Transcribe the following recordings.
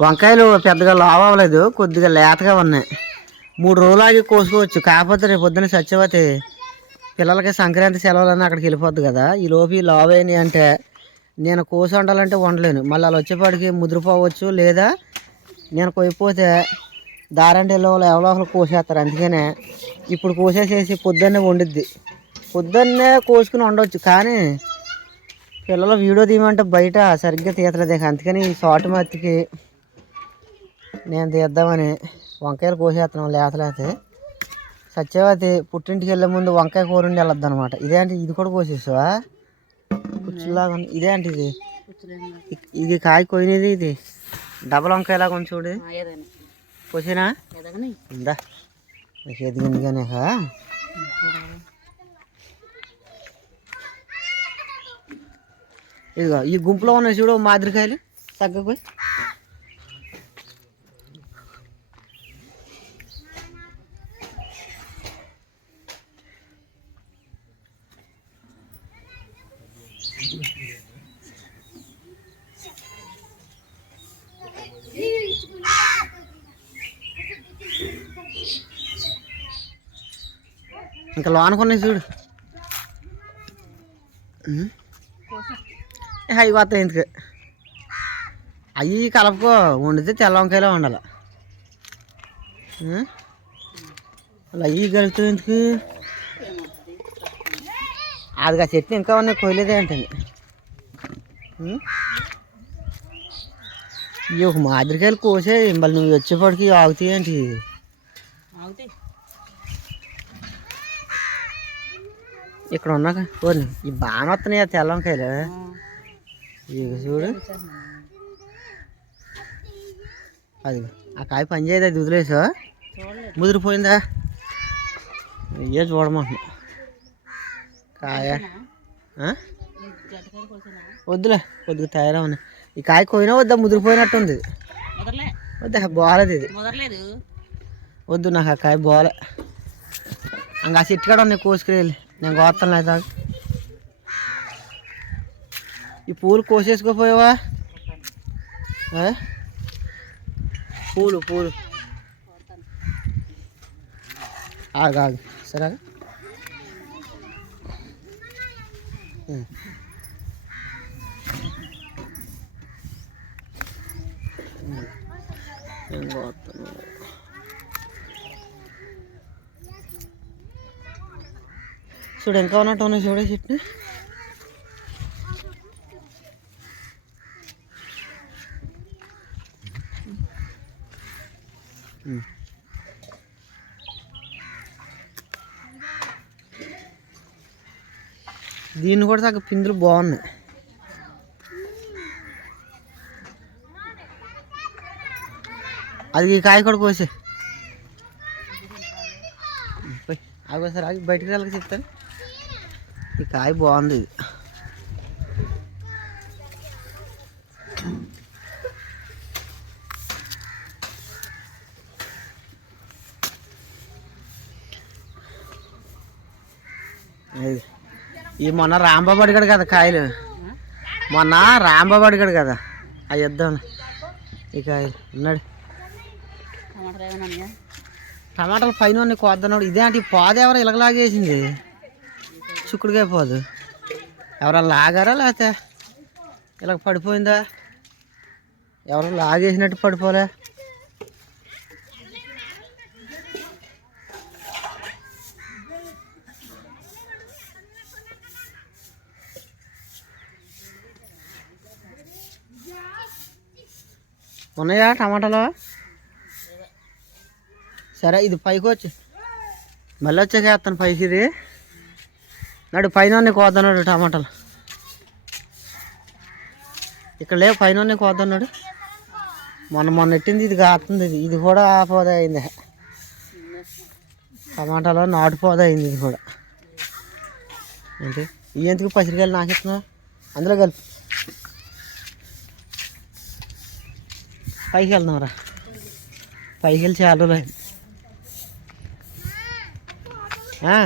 వంకాయలు పెద్దగా లావు అవ్వలేదు కొద్దిగా లేతగా ఉన్నాయి. మూడు రోజులు ఆగి కోసుకోవచ్చు. కాకపోతే రేపు పొద్దున్న సత్యవతి పిల్లలకి సంక్రాంతి సెలవులని అక్కడికి వెళ్ళిపోద్ది కదా. ఈ లోపు ఈ అయినాయి అంటే నేను కోసి వండాలంటే వండలేను. మళ్ళీ అలా వచ్చేపాటికి ముదిరిపోవచ్చు లేదా నేను కొయ్యిపోతే దారంటే వాళ్ళు ఎవరో ఒకరు కోసేస్తారు. అందుకనే ఇప్పుడు కోసేసేసి పొద్దున్నే వండుద్ది. పొద్దున్నే కోసుకుని వండవచ్చు కానీ పిల్లలు వీడియో తీయమంటే బయట సరిగ్గా తీయట్లేదు. అందుకని ఈ షార్ట్ మత్తికి నేను తీద్దామని వంకాయలు కోసేస్తున్నాం లేతలేతే సత్యవతి పుట్టింటికి వెళ్ళే ముందు వంకాయ కూర ఉండి వెళ్ళొద్దు అనమాట ఇదేంటి ఇది కూడా కోసేసావా? కుచ్చులాగా ఇదేంటి ఇది ఇది. కాయ కోయినది ఇది. డబల్ వంకాయలాగా ఉంది చూడు. ఏదైనా. కోసినా? ఉందా? ఎదిగింది కానీ ఇదిగో ఈ గుంపులో ఉన్నాయి చూడు మాదిరికాయలు. తగ్గపోయి ఇంకా లోనకున్నాయి చూడు. అవి వస్తాయి ఎందుకు? అవి కలపకో వండితే తెల్ల వంకాయలో వండాలి అలా అవి కలుపుతాయి ఎందుకు? అది ఆ చెట్టు ఇంకా ఉన్నాయి కోయలేదే అంటే ఈ ఒక మాదిరికాయలు కోసే మళ్ళీ నువ్వు వచ్చేప్పటికి ఆగుతాయి ఏంటి ఇక్కడ ఉన్నాక పోనీ ఈ బాగా వస్తున్నాయి ఆ తెల్ల వంకాయలు ఇక చూడు అది ఆ కాయ పని చేయదు అది వదిలేసా ముదిరిపోయిందా ఏ చూడమంటున్నా కాయ వద్దులే కొద్దిగా తయారా ఉన్నాయి ఈ కాయ కోయినా వద్దా ముదిరిపోయినట్టుంది. వద్దా బాగాలేదు ఇది. వద్దు నాకు ఆ కాయ బాగాలే. ఇంకా ఆ చెట్టు కాడ ఉన్నాయి కోసుకుని నేను కోస్తాను లేదా ఈ పూలు కోసేసుకోపోయావా? పూలు పూలు. ఆగు ఆగు. సరే నేను కోస్తాను చూడు ఇంకా ఉన్నట్టు ఉన్నాయి చూడే చెట్టు ఉమ్. దీన్ని కూడా తగ్గ పిందులు బాగున్నాయి అది ఈ కాయ కూడా కోసే. ఆగోసారి ఆగి బయటికి వెళ్ళక చెప్తాను. ఈ కాయ బాగుంది ఇది. ఇది. ఈ మొన్న రాంబాబు అడిగాడు కదా కాయలు. మొన్న రాంబాబు అడిగాడు కదా. అవి ఇద్దాం ఈ కాయలు ఉన్నాడు. టమాటాలు పైన ఉన్నాయి కోద్దన్నాడు ఇదే అంటే ఈ ఎవరు ఎవరో ఇలగలాగేసింది చుక్కుడుగా పోదు. ఎవరైనా లాగారా లేకపోతే ఇలా పడిపోయిందా? ఎవరో లాగేసినట్టు పడిపోలే. ఉన్నాయా టమాటాలు? సరే ఇది పైకి వచ్చి. మళ్ళీ వచ్చాక వేస్తాను పైకి ఇది. నాడు పైన కోద్దన్నాడు టమాటాలు. ఇక్కడ లేవు పైన కోద్దన్నాడు మొన్న మొన్న ఎట్టింది ఇది కాస్తుంది ఇది ఇది కూడా ఆపోద అయింది టమాటాలో నాటుపోద అయింది ఇది కూడా. ఏంటి? ఈ ఎందుకు పసిరికాయలు నాకు ఇస్తున్నా అందులో కలిపి. పైకి వెళ్దాం రా. పైకి వెళ్ళి చాలా రోజులు అయింది. ఆ,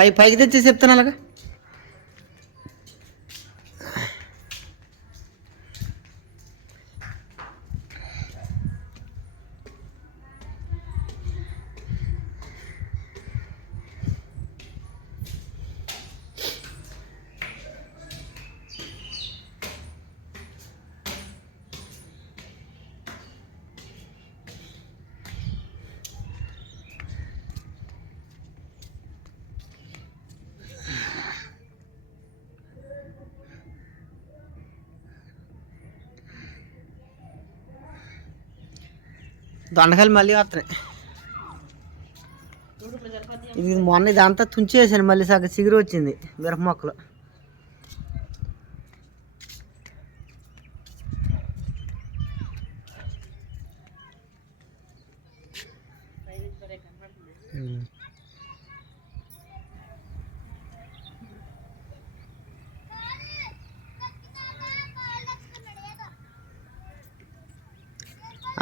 పై పైకి తెచ్చి చెప్తాను అలాగా? దొండకాయలు మళ్ళీ వస్తున్నాయి ఇది మొన్న ఇదంతా తుంచేసాను మళ్ళీ సగం చిగురు వచ్చింది మిరప మొక్కలు.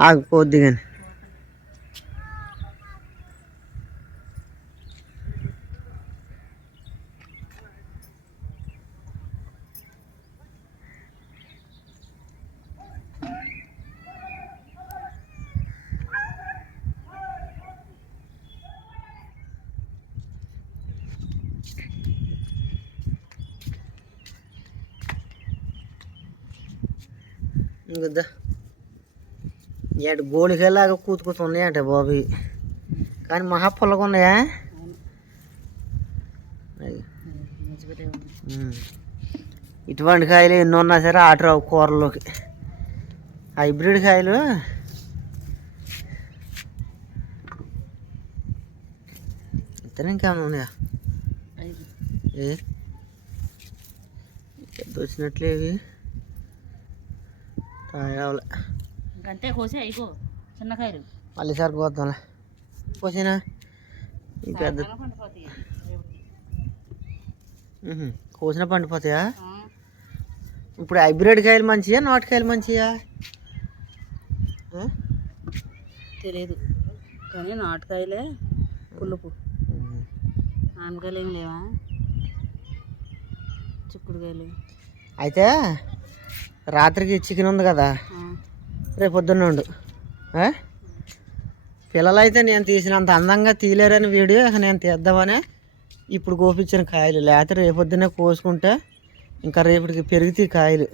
ఆగు కొద్దిగా ఇంకొద్దా ఏడు గోళికలాగా కూతుకుతున్నాయంట బాబు. కానీ మహా పుల్లగా ఉన్నాయా. ఇటువంటి కాయలు ఎన్ని ఉన్నా సరే ఆటరావు కూరలోకి హైబ్రిడ్ కాయలు? ఇతను ఇంకేమైనా ఉన్నాయా? ఏ? పెద్ద తాగాలి ఇంకంతే కోసి అయిపో చిన్న కాయలు. మళ్ళీ సార్ పోతాంలే పోసినా ఈ పెద్ద. కోసిన పండిపోతాయా? ఇప్పుడు హైబ్రిడ్ కాయలు మంచియా నాటుకాయలు మంచియా? తెలియదు కానీ నాటుకాయలే పులుపు. ఆనకాయలు ఏం లేవా? చిక్కుడుకాయలు అయితే రాత్రికి చికెన్ ఉంది కదా. రేపు పొద్దున్న ఉండు? పిల్లలైతే నేను తీసినంత అందంగా తీయలేరని వీడియో ఇక నేను తీద్దామని ఇప్పుడు కోపించిన కాయలు. లేకపోతే రేపొద్దునే కోసుకుంటే ఇంకా రేపటికి పెరుగుతాయి కాయలు.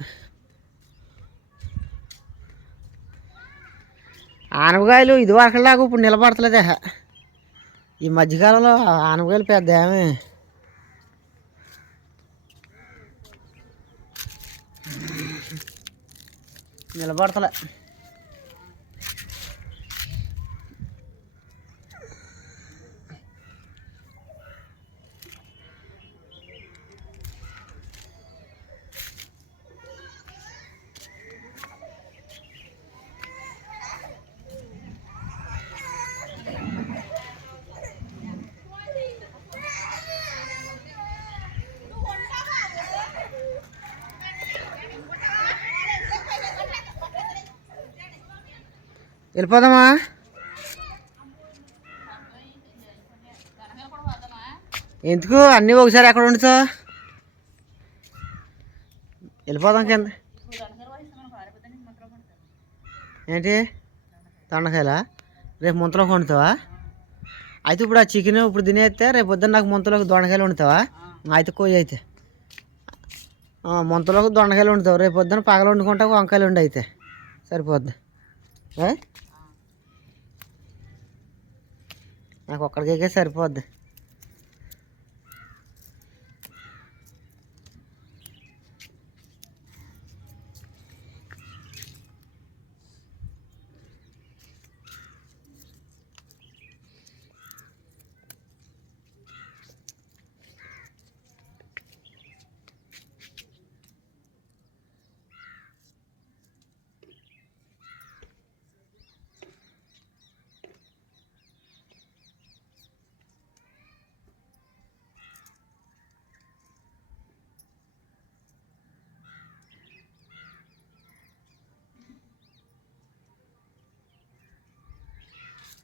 ఆనపకాయలు ఇది వరకలాగా ఇప్పుడు నిలబడతలేదే. ఈ మధ్యకాలంలో ఆనపకాయలు పెద్ద ఏమి. నిలబడతలే. వెళ్ళిపోదామా? ఎందుకు? అన్నీ ఒకసారి ఎక్కడ వండుతావు వెళ్ళిపోదాం కింద. ఏంటి? దొండకాయలా? రేపు ముంతలోకి వండుతావా? అయితే ఇప్పుడు ఆ చికెన్ ఇప్పుడు తినేస్తే రేపు పొద్దున్న నాకు ముంతలోకి దొండకాయలు వండుతావా? అయితే కోయి అయితే. ముంతలోకి దొండకాయలు వండుతావు. రేపు పొద్దున్న పగలు వండుకుంటా వంకాయలు ఉండి అయితే. సరిపోద్ది ఏ? నాకు ఒక్కడికే సరిపోద్ది.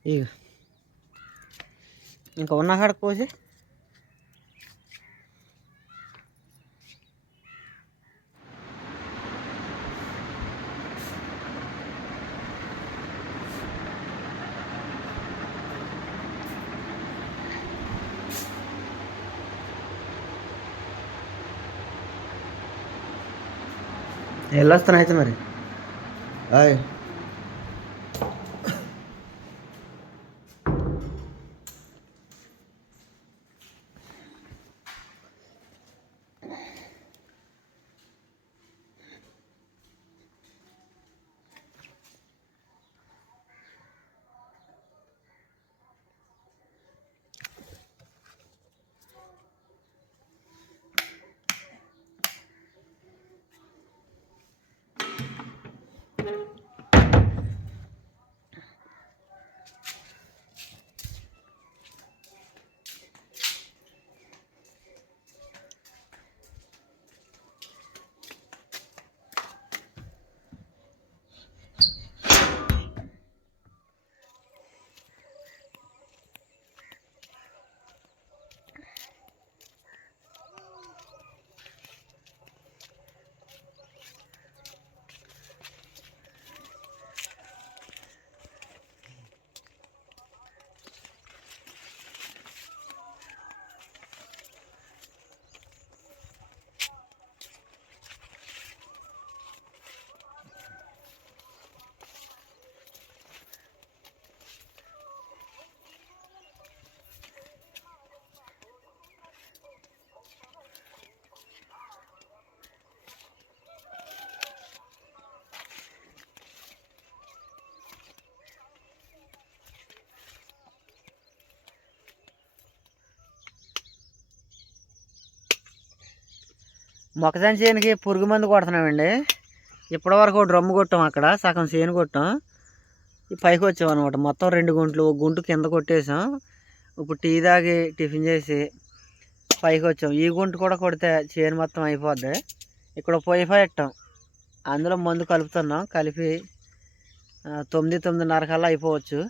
ఇక ఇంకా ఉన్న కాడ కోసి వెళ్ళొస్తాను అయితే మరి ఆయ్ మొక్కజొన్న చేనుకి పురుగు మందు కొడుతున్నామండి. ఇప్పటి వరకు డ్రమ్ము కొట్టాం అక్కడ సగం చేను కొట్టాం. పైకి వచ్చాం అనమాట మొత్తం రెండు గుంట్లు ఒక గుంటు కింద కొట్టేసాం. ఇప్పుడు టీ తాగి టిఫిన్ చేసి పైకి వచ్చాం. ఈ గుంటు కూడా కొడితే చేను మొత్తం అయిపోద్ది. ఇక్కడ పొయ్యి పెట్టాం. అందులో మందు కలుపుతున్నాం. కలిపి తొమ్మిది తొమ్మిదిన్నర కల్లా అయిపోవచ్చు.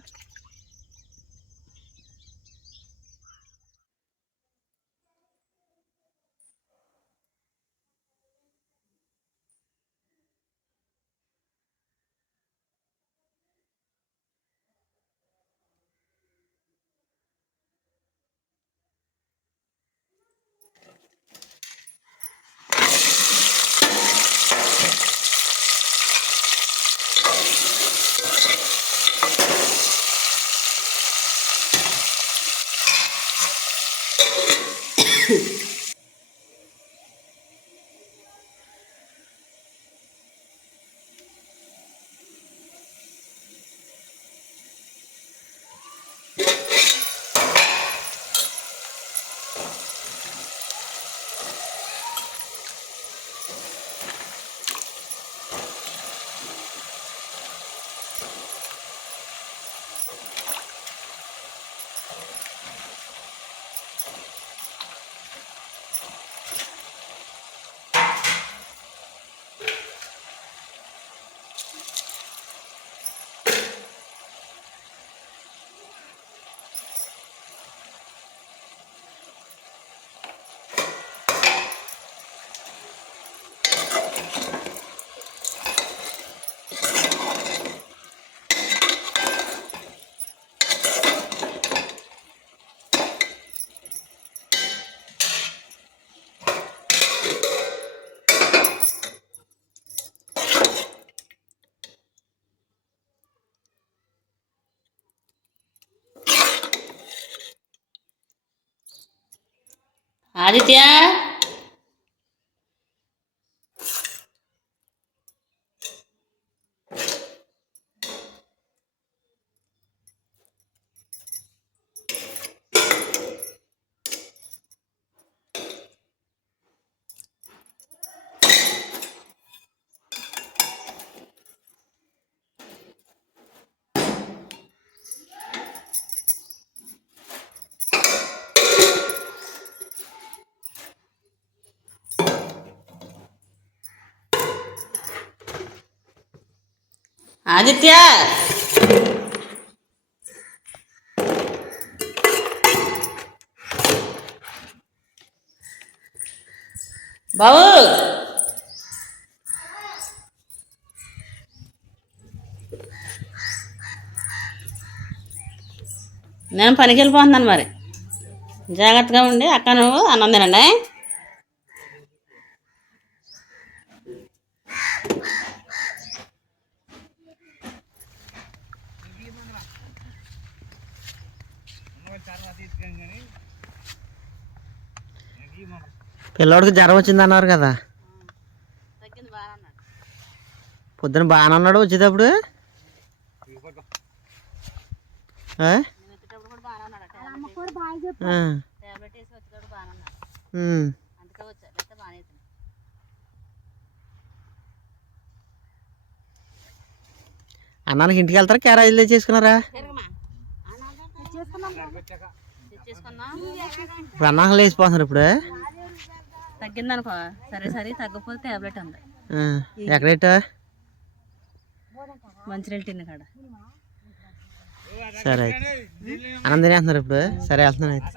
ఆదిత్య ఆదిత్య! బాబు! నేను పనికి వెళ్ళిపోతున్నాను మరి. జాగ్రత్తగా ఉండి అక్క నువ్వు అన్నం తినండి పిల్లోడికి జ్వరం వచ్చింది అన్నారు కదా. అన్నాడు. పొద్దున బాగానే ఉన్నాడు వచ్చేటప్పుడు? అన్నానికి ఇంటికి వెళ్తారా క్యారేజీలో చేసుకున్నారా ఇప్పుడు లేచిపోతున్నారు ఇప్పుడు? తగ్గిందనుకో సరే సరే తగ్గకపోతే ట్యాబ్లెట్ ఉంది. ఎక్కడెట్టా మంచినీళ్ళు తిన్న కాడ. సరే అయితే. అన్నం తినేస్తున్నారు ఇప్పుడు. సరే వెళ్తున్నాను అయితే.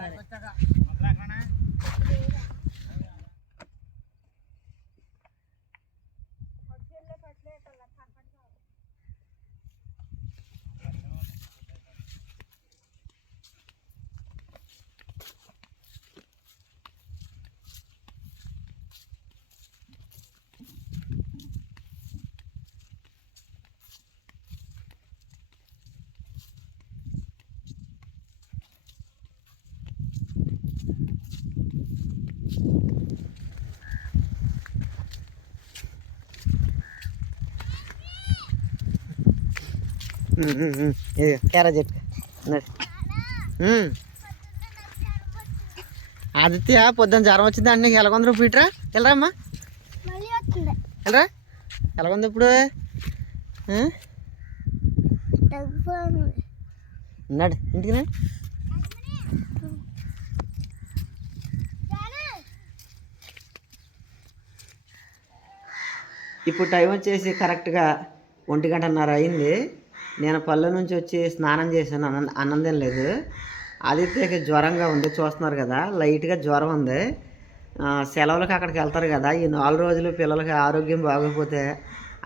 క్యారేజ్. ఆదిత్య పొద్దున్న జ్వరం వచ్చింది అంటే నీకు ఎలాగొందరు పీటరా? వెళ్ళరా అమ్మా వెళ్ళరా ఎలాగొంది ఇప్పుడు? ఆ? నడు. ఇంటికి ఇప్పుడు టైం వచ్చేసి కరెక్ట్గా ఒంటి గంటన్నర అయింది. నేను పల్లె నుంచి వచ్చి స్నానం చేశాను. అనంద ఆనందం లేదు. ఆదిత్యకి జ్వరంగా ఉంది. చూస్తున్నారు కదా లైట్గా జ్వరం ఉంది. సెలవులకు అక్కడికి వెళ్తారు కదా. ఈ నాలుగు రోజులు పిల్లలకి ఆరోగ్యం బాగోకపోతే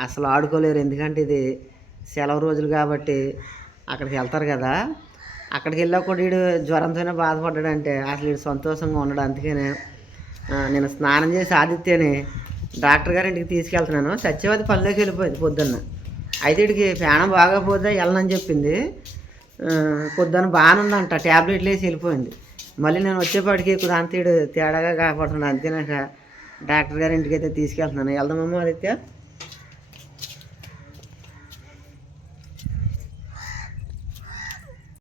అసలు ఆడుకోలేరు. ఎందుకంటే ఇది సెలవు రోజులు కాబట్టి అక్కడికి వెళ్తారు కదా. అక్కడికి వెళ్ళా కూడా వీడు జ్వరంతోనే బాధపడ్డాడంటే అసలు వీడు సంతోషంగా ఉండడు. అందుకనే నేను స్నానం చేసి ఆదిత్యని డాక్టర్ గారి ఇంటికి తీసుకెళ్తున్నాను. సత్యవతి పనిలోకి వెళ్ళిపోయింది పొద్దున్న. అయితే వీడికి ప్రాణం బాగోపోతే వెళ్ళనని చెప్పింది. పొద్దున బాగానే ఉందంట ట్యాబ్లెట్లు వేసి వెళ్ళిపోయింది. మళ్ళీ నేను వచ్చేపాటికి అంతేడు తేడాగా కాపాడుతున్నాను అంతేనాక డాక్టర్ గారి ఇంటికి అయితే తీసుకెళ్తున్నాను. వెళ్దామమ్మా ఆదిత్య.